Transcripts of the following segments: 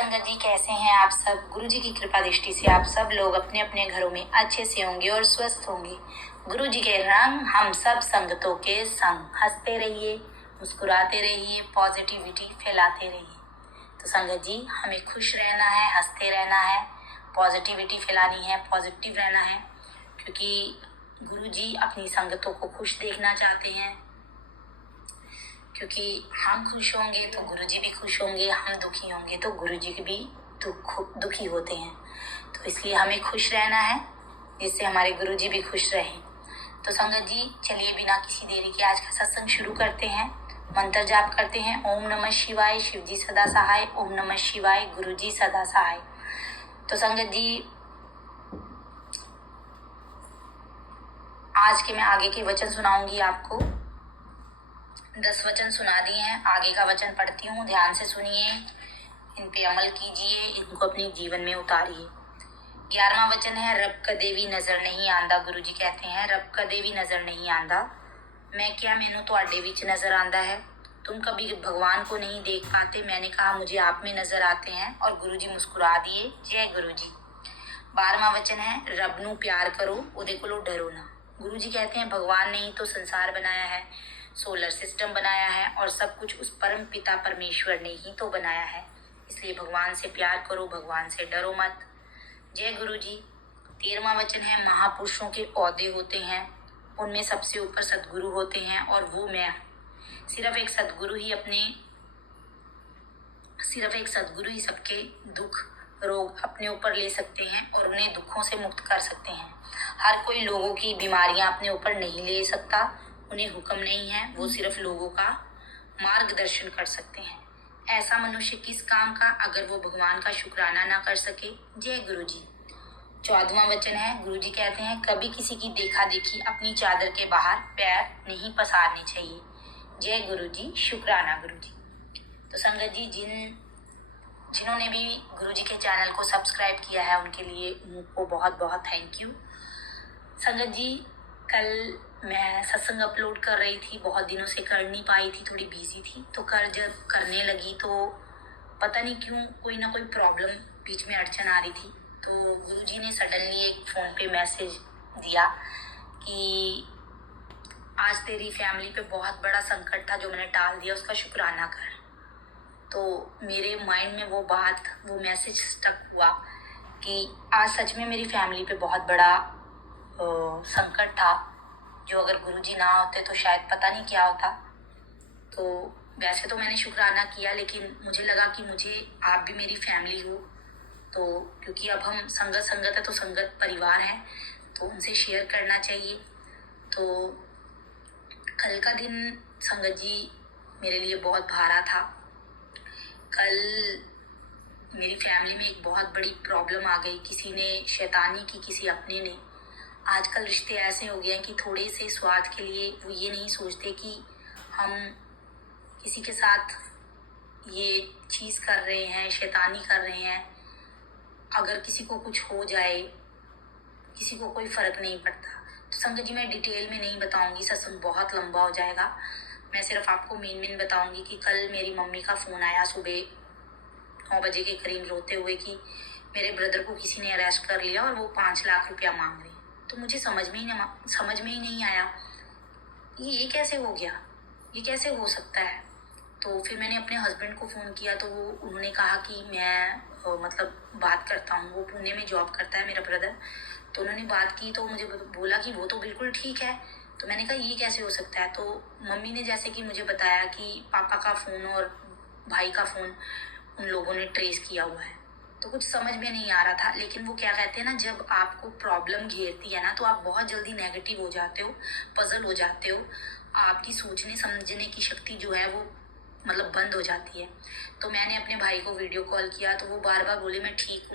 संगत जी, कैसे हैं आप सब। गुरु जी की कृपा दृष्टि से आप सब लोग अपने अपने घरों में अच्छे से होंगे और स्वस्थ होंगे। गुरु जी के रंग हम सब संगतों के संग। हंसते रहिए, मुस्कुराते रहिए, पॉजिटिविटी फैलाते रहिए। तो संगत जी, हमें खुश रहना है, हंसते रहना है, पॉजिटिविटी फैलानी है, पॉजिटिव रहना है, क्योंकि गुरु जी अपनी संगतों को खुश देखना चाहते हैं। क्योंकि हम खुश होंगे तो गुरु जी भी खुश होंगे, हम दुखी होंगे तो गुरु जी भी दुखी होते हैं। तो इसलिए हमें खुश रहना है, जिससे हमारे गुरु जी भी खुश रहें। तो संगत जी, चलिए बिना किसी देरी के आज का सत्संग शुरू करते हैं। मंत्र जाप करते हैं। ओम नमः शिवाय, शिव जी सदा सहाय। ओम नमः शिवाय, गुरु जी सदा सहाय। तो संगत जी, आज के मैं आगे के वचन सुनाऊंगी आपको। 10 वचन सुना दिए हैं, आगे का वचन पढ़ती हूँ, ध्यान से सुनिए, इन पे अमल कीजिए, इनको अपने जीवन में उतारिए। 11वां वचन है, रब कदे भी नजर नहीं आंदा। गुरु जी कहते हैं, रब कदे भी नजर नहीं आंदा। मैं क्या, मैनू तुहाडे विच नजर आंदा है। तुम कभी भगवान को नहीं देख पाते। मैंने कहा मुझे आप में नजर आते हैं, और गुरु जी मुस्कुरा दिए। जय गुरु जी। 12वां वचन है, रब नू प्यार करो, उहदे कोलों डरो ना। गुरु जी कहते हैं, भगवान ने ही तो संसार बनाया है, सोलर सिस्टम बनाया है, और सब कुछ उस परम पिता परमेश्वर ने ही तो बनाया है। इसलिए भगवान से प्यार करो, भगवान से डरो मत। जय गुरु जी। 13वां वचन है, महापुरुषों के ओहदे होते हैं, उनमें सबसे ऊपर सदगुरु होते हैं, और वो मैं हूँ। सिर्फ एक सदगुरु ही सबके दुख रोग अपने ऊपर ले सकते हैं और उन्हें दुखों से मुक्त कर सकते हैं। हर कोई लोगों की बीमारियां अपने ऊपर नहीं ले सकता, उन्हें हुक्म नहीं है, वो सिर्फ लोगों का मार्गदर्शन कर सकते हैं। ऐसा मनुष्य किस काम का अगर वो भगवान का शुक्राना ना कर सके। जय गुरु जी। 14वां वचन है, गुरु जी कहते हैं, कभी किसी की देखा देखी अपनी चादर के बाहर पैर नहीं पसारने चाहिए। जय गुरु जी, शुक्राना गुरु जी। तो संगत जी, जिन्होंने भी गुरु जी के चैनल को सब्सक्राइब किया है, उनके लिए उनको बहुत बहुत थैंक यू। संगत जी, कल मैं सत्संग अपलोड कर रही थी, बहुत दिनों से कर नहीं पाई थी, थोड़ी बिजी थी। तो जब करने लगी तो पता नहीं क्यों कोई ना कोई प्रॉब्लम बीच में अड़चन आ रही थी। तो गुरु जी ने सडनली एक फ़ोन पे मैसेज दिया कि आज तेरी फैमिली पे बहुत बड़ा संकट था जो मैंने टाल दिया, उसका शुक्राना कर। तो मेरे माइंड में वो मैसेज स्टक हुआ कि आज सच में मेरी फैमिली पे बहुत बड़ा संकट था, जो अगर गुरुजी ना होते तो शायद पता नहीं क्या होता। तो वैसे तो मैंने शुक्राना किया, लेकिन मुझे लगा कि मुझे आप भी मेरी फैमिली हो, तो क्योंकि अब हम संगत है तो संगत परिवार है, तो उनसे शेयर करना चाहिए। तो कल का दिन संगत जी मेरे लिए बहुत भारा था। कल मेरी फैमिली में एक बहुत बड़ी प्रॉब्लम आ गई। किसी ने शैतानी की, किसी अपने ने। आजकल रिश्ते ऐसे हो गए हैं कि थोड़े से स्वार्थ के लिए वो ये नहीं सोचते कि हम किसी के साथ ये चीज़ कर रहे हैं, शैतानी कर रहे हैं। अगर किसी को कुछ हो जाए, किसी को कोई फ़र्क नहीं पड़ता। तो संगत जी, मैं डिटेल में नहीं बताऊंगी, सत्संग बहुत लंबा हो जाएगा। मैं सिर्फ आपको मेन बताऊंगी कि कल मेरी मम्मी का फ़ोन आया सुबह 9 बजे के करीब, रोते हुए कि मेरे ब्रदर को किसी ने अरेस्ट कर लिया और वो 5 लाख रुपया मांग रहे। तो मुझे समझ में ही नहीं आया ये कैसे हो गया, ये कैसे हो सकता है। तो फिर मैंने अपने हस्बैंड को फ़ोन किया, तो उन्होंने कहा कि मैं बात करता हूँ। वो पुणे में जॉब करता है मेरा ब्रदर। तो उन्होंने बात की तो मुझे बोला कि वो तो बिल्कुल ठीक है। तो मैंने कहा ये कैसे हो सकता है। तो मम्मी ने जैसे कि मुझे बताया कि पापा का फ़ोन और भाई का फ़ोन उन लोगों ने ट्रेस किया हुआ है। तो कुछ समझ में नहीं आ रहा था। लेकिन वो क्या कहते हैं ना, जब आपको प्रॉब्लम घेरती है ना, तो आप बहुत जल्दी नेगेटिव हो जाते हो, पजल हो जाते हो। आपकी सोचने समझने की शक्ति जो है वो बंद हो जाती है। तो मैंने अपने भाई को वीडियो कॉल किया, तो वो बार बार बोले मैं ठीक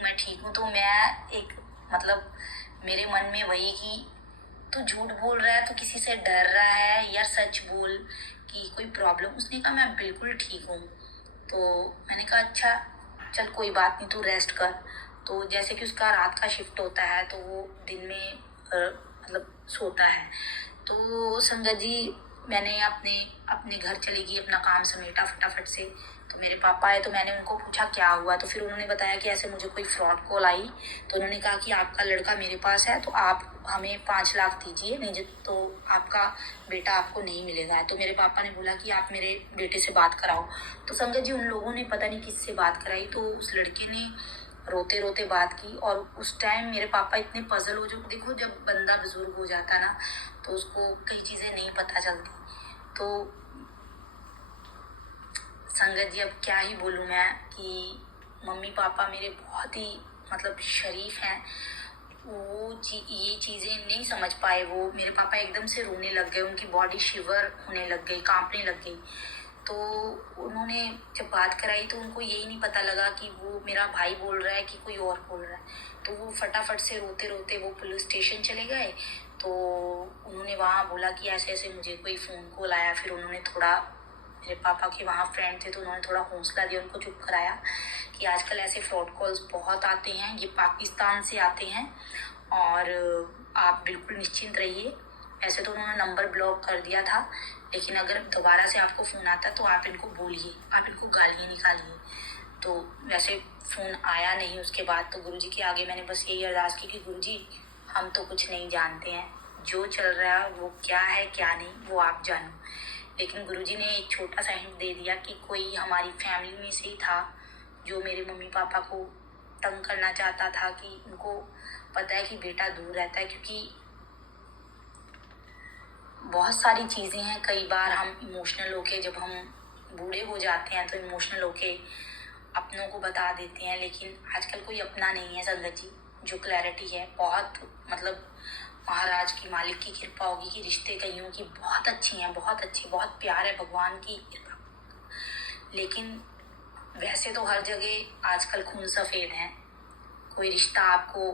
हूँ। तो मैं एक मेरे मन में वही कि तू झूठ बोल रहा है, तो किसी से डर रहा है, या सच बोल कि कोई प्रॉब्लम। उसने कहा मैं बिल्कुल ठीक हूँ। तो मैंने कहा अच्छा चल कोई बात नहीं, तू रेस्ट कर। तो जैसे कि उसका रात का शिफ्ट होता है, तो वो दिन में सोता है। तो संगत जी, मैंने अपने घर चली गई, अपना काम समेटा फटाफट से। तो मेरे पापा आए तो मैंने उनको पूछा क्या हुआ, तो फिर उन्होंने बताया कि ऐसे मुझे कोई फ्रॉड कॉल आई। तो उन्होंने कहा कि आपका लड़का मेरे पास है, तो आप हमें 5 लाख दीजिए, नहीं तो आपका बेटा आपको नहीं मिलेगा। तो मेरे पापा ने बोला कि आप मेरे बेटे से बात कराओ। तो संगत जी, उन लोगों ने पता नहीं किससे बात कराई, तो उस लड़के ने रोते रोते बात की। और उस टाइम मेरे पापा इतने पजल हो, जो देखो जब बंदा बुजुर्ग हो जाता ना तो उसको कई चीज़ें नहीं पता चलती। तो संगत जी, अब क्या ही बोलूँ मैं कि मम्मी पापा मेरे बहुत ही मतलब शरीफ हैं। ये चीज़ें नहीं समझ पाए। वो मेरे पापा एकदम से रोने लग गए, उनकी बॉडी शिवर होने लग गई, कांपने लग गई। तो उन्होंने जब बात कराई तो उनको यही नहीं पता लगा कि वो मेरा भाई बोल रहा है कि कोई और बोल रहा है। तो वो फटाफट से रोते रोते वो पुलिस स्टेशन चले गए। तो उन्होंने वहाँ बोला कि ऐसे ऐसे मुझे कोई फ़ोन कॉल आया। फिर उन्होंने थोड़ा, मेरे पापा के वहाँ फ्रेंड थे तो उन्होंने थोड़ा हौसला दिया, उनको चुप कराया कि आजकल ऐसे फ्रॉड कॉल्स बहुत आते हैं, ये पाकिस्तान से आते हैं और आप बिल्कुल निश्चिंत रहिए। ऐसे तो उन्होंने नंबर ब्लॉक कर दिया था, लेकिन अगर दोबारा से आपको फ़ोन आता तो आप इनको बोलिए, आप इनको गालियाँ निकालिए। तो वैसे फ़ोन आया नहीं उसके बाद। तो गुरुजी के आगे मैंने बस यही अरदास की कि गुरुजी, हम तो कुछ नहीं जानते हैं, जो चल रहा है वो क्या है क्या नहीं वो आप जानो। लेकिन गुरुजी ने एक छोटा सा हिंट दे दिया कि कोई हमारी फैमिली में से ही था जो मेरे मम्मी पापा को तंग करना चाहता था, कि उनको पता है कि बेटा दूर रहता है। क्योंकि बहुत सारी चीज़ें हैं, कई बार हम इमोशनल होके, जब हम बूढ़े हो जाते हैं तो इमोशनल होके अपनों को बता देते हैं। लेकिन आजकल कोई अपना नहीं है संगत जी। जो क्लैरिटी है बहुत, मतलब महाराज की, मालिक की कृपा होगी कि रिश्ते कईयों की बहुत अच्छी हैं, बहुत अच्छी, बहुत प्यार है, भगवान की कृपा। लेकिन वैसे तो हर जगह आजकल खून सफ़ेद है। कोई रिश्ता आपको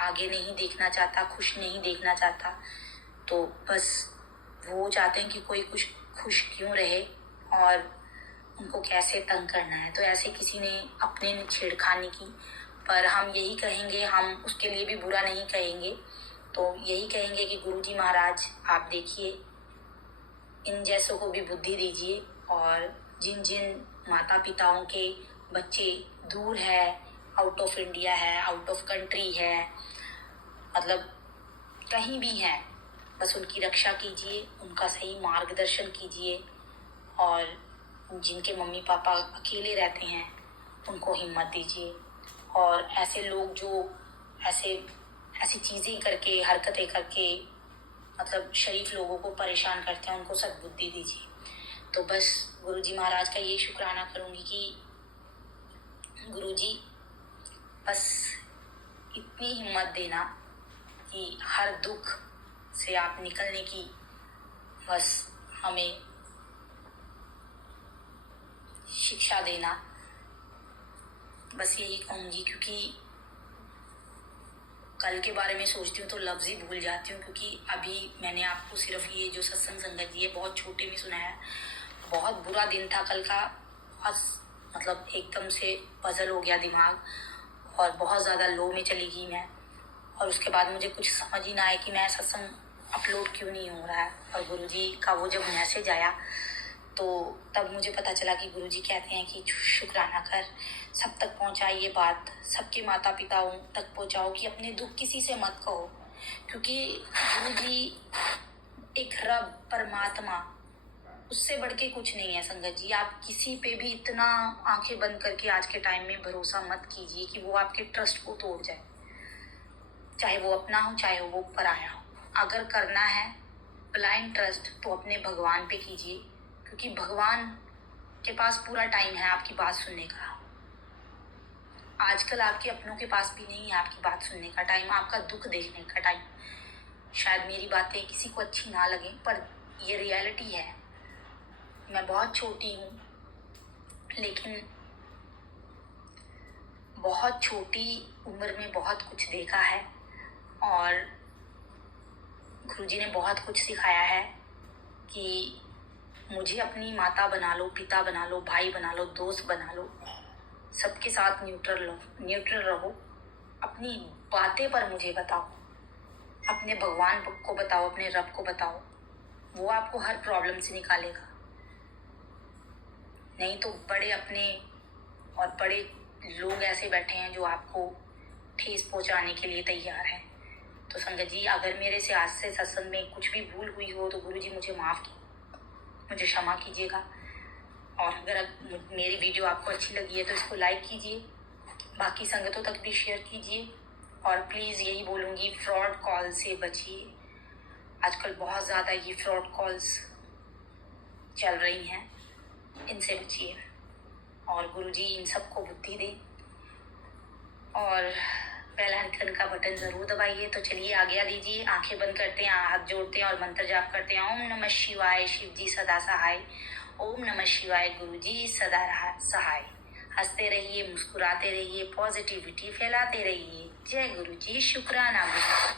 आगे नहीं देखना चाहता, खुश नहीं देखना चाहता। तो बस वो चाहते हैं कि कोई कुछ खुश क्यों रहे और उनको कैसे तंग करना है। तो ऐसे किसी ने अपने ने छेड़खानी की, पर हम यही कहेंगे, हम उसके लिए भी बुरा नहीं कहेंगे। तो यही कहेंगे कि गुरुजी महाराज आप देखिए, इन जैसों को भी बुद्धि दीजिए। और जिन जिन माता पिताओं के बच्चे दूर है, आउट ऑफ इंडिया है, आउट ऑफ कंट्री है, मतलब कहीं भी हैं, बस उनकी रक्षा कीजिए, उनका सही मार्गदर्शन कीजिए। और जिनके मम्मी पापा अकेले रहते हैं उनको हिम्मत दीजिए। और ऐसे लोग जो ऐसे ऐसी चीज़ें करके, हरकतें करके, मतलब शरीफ लोगों को परेशान करते हैं, उनको सद्बुद्धि दीजिए। तो बस गुरुजी महाराज का ये शुक्राना करूँगी कि गुरुजी बस इतनी हिम्मत देना कि हर दुख से आप निकलने की बस हमें शिक्षा देना। बस यही कहूँगी, क्योंकि कल के बारे में सोचती हूँ तो लफ्ज़ ही भूल जाती हूँ। क्योंकि अभी मैंने आपको सिर्फ ये जो सत्संग संगत जी है बहुत छोटे में सुनाया। बहुत बुरा दिन था कल का, बहुत मतलब एकदम से पजल हो गया दिमाग और बहुत ज़्यादा लो में चली गई मैं। और उसके बाद मुझे कुछ समझ ही ना आया कि मैं सत्संग अपलोड क्यों नहीं हो रहा है। और गुरुजी का वो जब मैसेज आया तो तब मुझे पता चला कि गुरुजी कहते हैं कि शुक्राना कर, सब तक पहुंचाई ये बात, सबके माता पिताओं तक पहुंचाओ कि अपने दुख किसी से मत कहो। क्योंकि गुरुजी एक रब, परमात्मा, उससे बढ़ के कुछ नहीं है संगत जी। आप किसी पे भी इतना आंखें बंद करके आज के टाइम में भरोसा मत कीजिए कि वो आपके ट्रस्ट को तोड़ जाए। चाहे वो अपना हो, चाहे वो पराया हो। अगर करना है ब्लाइंड ट्रस्ट तो अपने भगवान पे कीजिए, क्योंकि भगवान के पास पूरा टाइम है आपकी बात सुनने का। आजकल आपके अपनों के पास भी नहीं है आपकी बात सुनने का टाइम, आपका दुख देखने का टाइम। शायद मेरी बातें किसी को अच्छी ना लगे, पर ये रियलिटी है। मैं बहुत छोटी हूँ, लेकिन बहुत छोटी उम्र में बहुत कुछ देखा है। और गुरुजी ने बहुत कुछ सिखाया है कि मुझे अपनी माता बना लो, पिता बना लो, भाई बना लो, दोस्त बना लो, सबके साथ न्यूट्रल रहो। अपनी बातें पर मुझे बताओ, अपने भगवान को बताओ, अपने रब को बताओ, वो आपको हर प्रॉब्लम से निकालेगा। नहीं तो बड़े अपने और बड़े लोग ऐसे बैठे हैं जो आपको ठेस पहुंचाने के लिए तैयार हैं। तो संगत जी, अगर मेरे से आज से सत्संग में कुछ भी भूल हुई हो तो गुरु जी मुझे मुझे क्षमा कीजिएगा। और अगर मेरी वीडियो आपको अच्छी लगी है तो इसको लाइक कीजिए, बाकी संगतों तक भी शेयर कीजिए। और प्लीज़ यही बोलूँगी, फ्रॉड कॉल से बचिए। आजकल बहुत ज़्यादा ये फ्रॉड कॉल्स चल रही हैं, इनसे बचिए। और गुरुजी इन सबको बुद्धि दें और बेल आइकन का बटन ज़रूर दबाइए। तो चलिए आज्ञा दीजिए, आंखें बंद करते हैं, हाथ जोड़ते हैं और मंत्र जाप करते हैं। ओम नमः शिवाय, शिव जी सदा सहाय। ओम नमः शिवाय, गुरु जी सदा सहाय। हंसते रहिए, मुस्कुराते रहिए, पॉजिटिविटी फैलाते रहिए। जय गुरु जी, शुक्राना गुरु।